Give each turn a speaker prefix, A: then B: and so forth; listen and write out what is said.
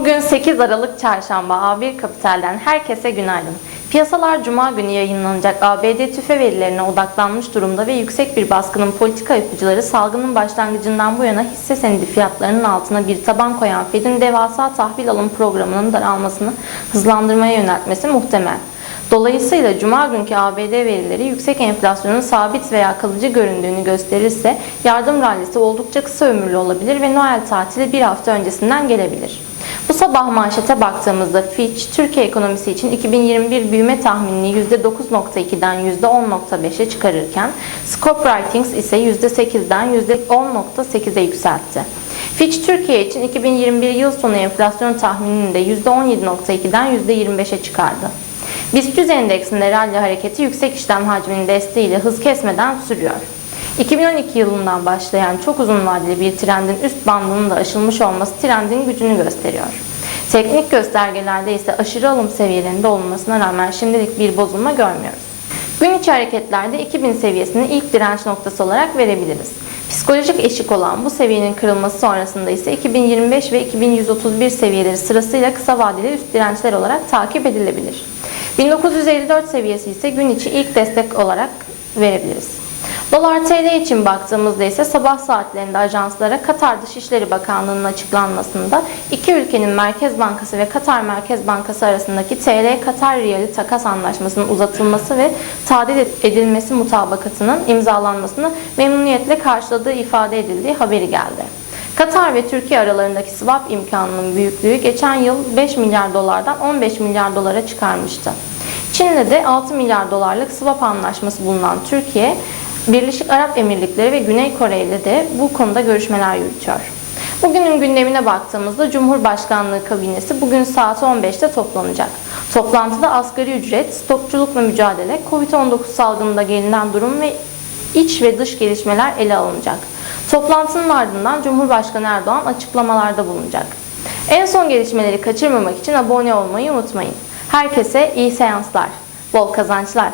A: Bugün 8 Aralık Çarşamba A1 Kapital'den herkese günaydın. Piyasalar Cuma günü yayınlanacak ABD tüfe verilerine odaklanmış durumda ve yüksek bir baskının politika yapıcıları salgının başlangıcından bu yana hisse senedi fiyatlarının altına bir taban koyan Fed'in devasa tahvil alım programının daralmasını hızlandırmaya yöneltmesi muhtemel. Dolayısıyla Cuma günkü ABD verileri yüksek enflasyonun sabit veya kalıcı göründüğünü gösterirse yardım rallisi oldukça kısa ömürlü olabilir ve Noel tatili bir hafta öncesinden gelebilir. Bu sabah manşete baktığımızda Fitch, Türkiye ekonomisi için 2021 büyüme tahminini %9.2'den %10.5'e çıkarırken, Scope Ratings ise %8'den %10.8'e yükseltti. Fitch Türkiye için 2021 yıl sonu enflasyon tahminini de %17.2'den %25'e çıkardı. BIST 100 endeksinde rally hareketi yüksek işlem hacminin desteğiyle hız kesmeden sürüyor. 2012 yılından başlayan çok uzun vadeli bir trendin üst bandının da aşılmış olması trendin gücünü gösteriyor. Teknik göstergelerde ise aşırı alım seviyelerinde olmasına rağmen şimdilik bir bozulma görmüyoruz. Gün içi hareketlerde 2000 seviyesini ilk direnç noktası olarak verebiliriz. Psikolojik eşik olan bu seviyenin kırılması sonrasında ise 2025 ve 2131 seviyeleri sırasıyla kısa vadeli üst dirençler olarak takip edilebilir. 1954 seviyesi ise gün içi ilk destek olarak verebiliriz. Dolar TL için baktığımızda ise sabah saatlerinde ajanslara Katar Dışişleri Bakanlığı'nın açıklanmasında iki ülkenin Merkez Bankası ve Katar Merkez Bankası arasındaki TL Katar Riyali takas anlaşmasının uzatılması ve tadil edilmesi mutabakatının imzalanmasını memnuniyetle karşıladığı ifade edildiği haberi geldi. Katar ve Türkiye aralarındaki swap imkanının büyüklüğü geçen yıl 5 milyar dolardan 15 milyar dolara çıkarmıştı. Çin'le de 6 milyar dolarlık swap anlaşması bulunan Türkiye, Birleşik Arap Emirlikleri ve Güney Kore ile de bu konuda görüşmeler yürütüyor. Bugünün gündemine baktığımızda Cumhurbaşkanlığı kabinesi bugün saat 15'te toplanacak. Toplantıda asgari ücret, stokçulukla mücadele, Covid-19 salgınında gelinen durum ve iç ve dış gelişmeler ele alınacak. Toplantının ardından Cumhurbaşkanı Erdoğan açıklamalarda bulunacak. En son gelişmeleri kaçırmamak için abone olmayı unutmayın. Herkese iyi seanslar, bol kazançlar.